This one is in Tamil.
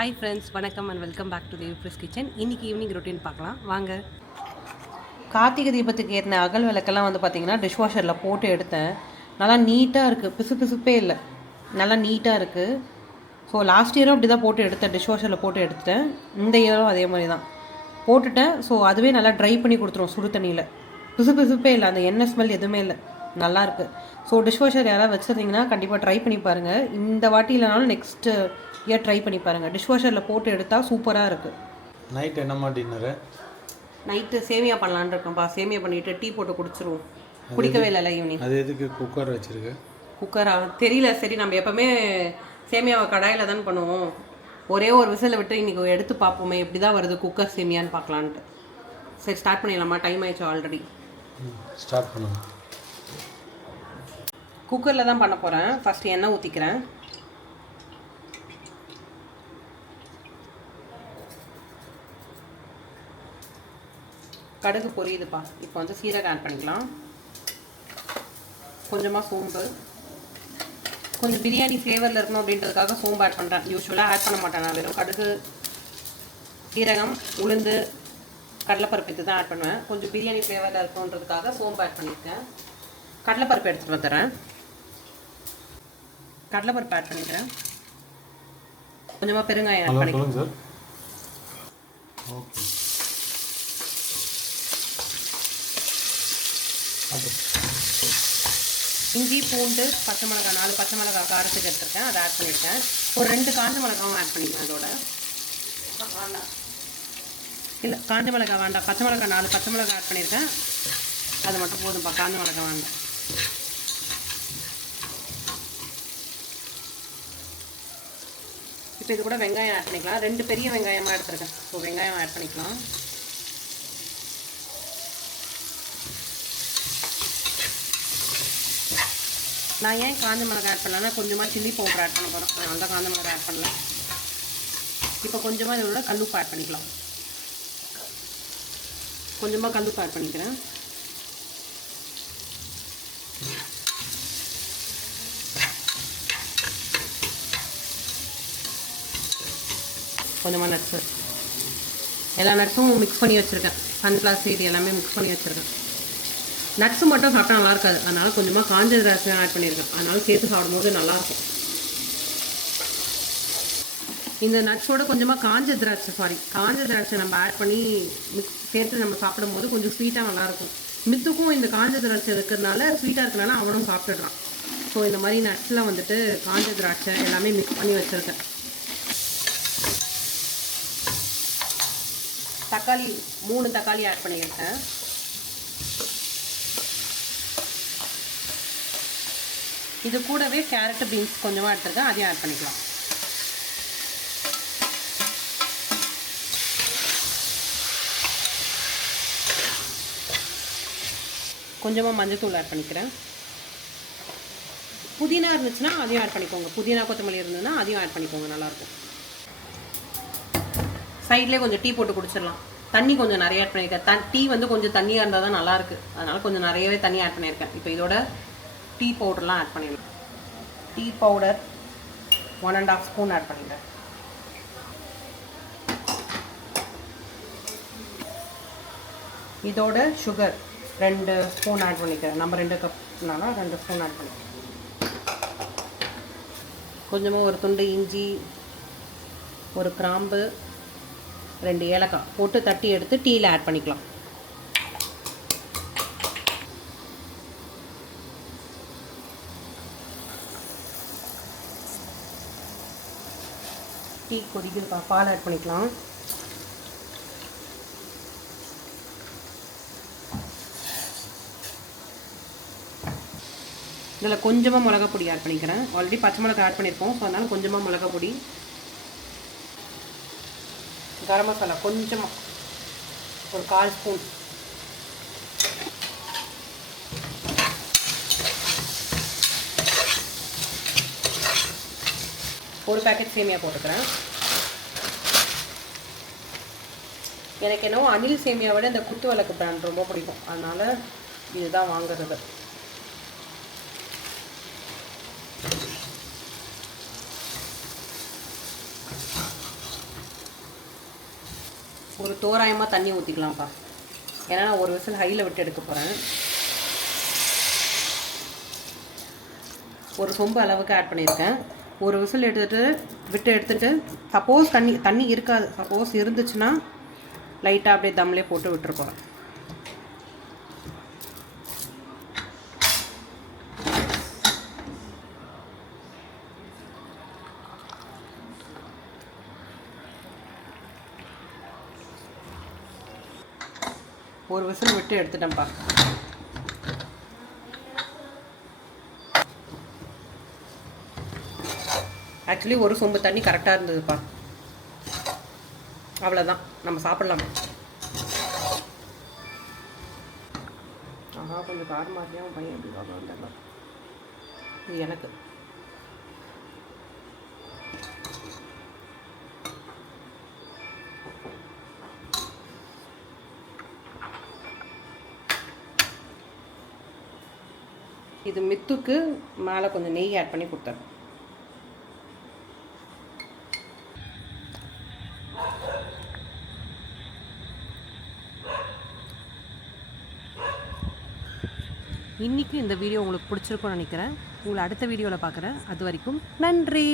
ஹாய் ஃப்ரெண்ட்ஸ், வணக்கம் and welcome back to Devi fresh kitchen. இன்றைக்கி ஈவினிங் ரொட்டீன் பார்க்கலாம் வாங்க. கார்த்திகை தீபத்துக்கு ஏற்றின அகல் விளக்கெல்லாம் வந்து பார்த்திங்கன்னா டிஷ் வாஷரில் போட்டு எடுத்தேன். நல்லா நீட்டாக இருக்குது, பிசுப்பே இல்லை, நல்லா நீட்டாக இருக்குது. ஸோ லாஸ்ட் இயரும் அப்படி தான் போட்டு எடுத்தேன், டிஷ் வாஷரில் போட்டு எடுத்துட்டேன். இந்த இயரும் அதே மாதிரி தான் போட்டுட்டேன். ஸோ அதுவே நல்லா ட்ரை பண்ணி கொடுத்துரும் சுடு தண்ணியில். பிசுப்பே இல்லை, அந்த எண்ணெய் ஸ்மெல் எதுவுமே இல்லை, நல்லாயிருக்கு. ஸோ டிஷ் வாஷர் யாராவது வச்சுருந்தீங்கன்னா கண்டிப்பாக ட்ரை பண்ணி பாருங்கள். இந்த வாட்டி இல்லைனாலும் நெக்ஸ்ட்டு இயர் ட்ரை பண்ணி பாருங்கள். டிஷ் வாஷரில் போட்டு எடுத்தால் சூப்பராக இருக்குது. நைட் என்னம்மா டின்னரு? நைட்டு சேமியா பண்ணலான்னு இருக்கேன்ப்பா. சேமியா பண்ணிவிட்டு டீ போட்டு குடிச்சிருவோம். குடிக்கவே இல்லை ஈவினிங். அது எதுக்கு குக்கர் வச்சுருக்கு? குக்கரா தெரியல. சரி, நம்ம எப்போவுமே சேமியாவை கடாயில் தான் பண்ணுவோம். ஒரே ஒரு விசிலை விட்டு இன்றைக்கி எடுத்து பார்ப்போமே எப்படி தான் வருது குக்கர் சேமியான்னு பார்க்கலான்ட்டு. சரி, ஸ்டார்ட் பண்ணிடலாமா? டைம் ஆயிடுச்சு ஆல்ரெடி. ஸ்டார்ட் பண்ணுங்க. குக்கரில் தான் பண்ண போகிறேன். ஃபஸ்ட்டு எண்ணெய் ஊற்றிக்கிறேன். கடுகு பொரியுதுப்பா. இப்போ வந்து சீரகம் ஆட் பண்ணிக்கலாம். கொஞ்சமாக சோம்பு, கொஞ்சம் பிரியாணி ஃப்ளேவரில் இருக்கணும் அப்படின்றதுக்காக சோம்பு ஆட் பண்ணுறேன். யூஸ்வலாக ஆட் பண்ண மாட்டேன் நான். வெறும் கடுகு, சீரகம், உளுந்து, கடலைப்பருப்பு இது தான் ஆட் பண்ணுவேன். கொஞ்சம் பிரியாணி ஃப்ளேவரில் இருக்கணுன்றதுக்காக சோம்பு ஆட் பண்ணியிருக்கேன். கடலைப்பருப்பு எடுத்துகிட்டு வந்துடுறேன். கடலைப்பருப்பு ஆட் பண்ணிக்கிறேன். கொஞ்சமாக பெருங்காயம் ஆட் பண்ணிக்கிறேன். இஞ்சி, பூண்டு, பச்சை மிளகாய், 4 பச்சை மிளகாய் காரத்துக்கு எடுத்துருக்கேன், அதை ஆட் பண்ணியிருக்கேன். ஒரு 2 காஞ்ச மிளகாவும் ஆட் பண்ணிக்கலாம். அதோட இல்லை, காஞ்ச மிளகாய் வேண்டாம். பச்சை மிளகாய் 4 பச்சை மிளகாய் ஆட் பண்ணியிருக்கேன். அது மட்டும் போதும்ப்பா, காஞ்ச மிளகாய் வேண்டாம். இப்போ இது கூட வெங்காயம் ஆட் பண்ணிக்கலாம். 2 பெரிய வெங்காயமாக எடுத்துருக்கேன். ஸோ வெங்காயம் ஆட் பண்ணிக்கலாம். நான் ஏன் காஞ்ச மிளகாய் ஆட் பண்ணலன்னா கொஞ்சமாக சில்லி பவுடர் ஆட் பண்ண போகிறோம். அதனால தான் காஞ்ச மிளகாய் ஆட் பண்ணல. இப்போ கொஞ்சமாக இதோட கல்லுப்பு ஆட் பண்ணிக்கலாம். கொஞ்சமாக கல்லுப்பு ஆட் பண்ணிக்கிறேன். கொஞ்சமாக நட்ஸு, எல்லா நட்ஸும் மிக்ஸ் பண்ணி வச்சுருக்கேன். சன்ஃப்ளவர் சீட் எல்லாமே மிக்ஸ் பண்ணி வச்சுருக்கேன். நட்ஸு மட்டும் சாப்பிட்டா நல்லா இருக்காது, அதனால் கொஞ்சமாக காஞ்ச திராட்சை ஆட் பண்ணியிருக்கேன். அதனால் சேர்த்து சாப்பிடும்போது நல்லாயிருக்கும். இந்த நட்ஸோட கொஞ்சமாக காஞ்ச திராட்சை நம்ம ஆட் பண்ணி சேர்த்து நம்ம சாப்பிடும்போது கொஞ்சம் ஸ்வீட்டாக நல்லாயிருக்கும். மித்துக்கும் இந்த காஞ்ச திராட்சை இருக்கிறதுனால ஸ்வீட்டாக இருக்கிறனால அவனும் சாப்பிட்டுடுறான். ஸோ இந்த மாதிரி நட்ஸில் வந்துட்டு காஞ்ச திராட்சை எல்லாமே மிக்ஸ் பண்ணி வச்சுருக்கேன். தக்காளி 3 தக்காளி ஆட் பண்ணியிருக்கேன். இது கூடவே கேரட்டு, பீன்ஸ் கொஞ்சமாக எடுத்துருக்கேன், அதையும் ஆட் பண்ணிக்கலாம். கொஞ்சமாக மஞ்சள்தூள் ஆட் பண்ணிக்கிறேன். புதினா இருந்துச்சுன்னா அதையும் ஆட் பண்ணிக்கோங்க. புதினா, கொத்தமல்லி இருந்ததுன்னா அதையும் ஆட் பண்ணிக்கோங்க, நல்லாயிருக்கும். சைட்லேயே கொஞ்சம் டீ போட்டு குடிச்சிடலாம். தண்ணி கொஞ்சம் நிறைய ஆட் பண்ணியிருக்கேன். டீ வந்து கொஞ்சம் தண்ணியாக இருந்தால் தான் நல்லாயிருக்கு. அதனால் கொஞ்சம் நிறையவே தண்ணி ஆட் பண்ணியிருக்கேன். இப்போ இதோட டீ பவுடர்லாம் ஆட் பண்ணிடலாம். டீ பவுடர் 1.5 ஸ்பூன் ஆட் பண்ணிடுறேன். இதோட சுகர் 2 ஸ்பூன் ஆட் பண்ணிக்கிறேன். நம்ம 2 கப்னால 2 ஸ்பூன் ஆட் பண்ணிக்கிறேன். கொஞ்சமாக ஒரு துண்டு இஞ்சி, ஒரு கிராம்பு, 2 ஏலக்காய் போட்டு தட்டி எடுத்து டீயில் ஆட் பண்ணிக்கலாம். டீ கொதிக்குதுப்பா, பால் ஆட் பண்ணிக்கலாம். இதில் கொஞ்சமாக மிளகா பொடி ஆட் பண்ணிக்கிறேன். ஆல்ரெடி பச்சை மிளகாய் ஆட் பண்ணியிருக்கோம், ஸோ அதனால் கொஞ்சமாக மிளகா பொடி. கரம் மசாலா கொஞ்சமாக ஒரு 1/4 ஸ்பூன். ஒரு பேக்கெட் சேமியா போட்டுக்கிறேன். எனக்கு என்னவோ அனில் சேமியா விட இந்த குத்து விளக்கு பிராண்ட் ரொம்ப பிடிக்கும், அதனால் இதுதான் வாங்குறது. ஒரு தோராயமாக தண்ணி ஊற்றிக்கலாம்ப்பா. ஏன்னா நான் ஒரு விசில் ஹையில் விட்டு எடுக்க போகிறேன். ஒரு சொம்பு அளவுக்கு ஆட் பண்ணியிருக்கேன். ஒரு விசில் எடுத்துட்டு சப்போஸ் தண்ணி இருக்காது, சப்போஸ் இருந்துச்சுன்னா லைட்டாக அப்படியே தம்லேயே போட்டு விட்டுற போகிறேன். ஒரு விசில் விட்டு எடுத்துட்டேன்ப்பா. ஆக்சுவலி ஒரு சொம்பு தண்ணி கரெக்டாக இருந்ததுப்பா. அவ்வளோதான், நம்ம சாப்பிட்லாம். ஆஹா, கொஞ்சம் காரமாக இருக்கே. அவன் பையன் எப்படி சாப்பிட்லாம்? இது எனக்கு. இது மித்துக்கு மேலே கொஞ்சம் நெய் ஆட் பண்ணி கொடுத்தேன். இன்றைக்கி இந்த வீடியோ உங்களுக்கு பிடிச்சிருக்கும்னு நினைக்கிறேன். உங்களை அடுத்த வீடியோவில் பார்க்குறேன். அது வரைக்கும் நன்றி.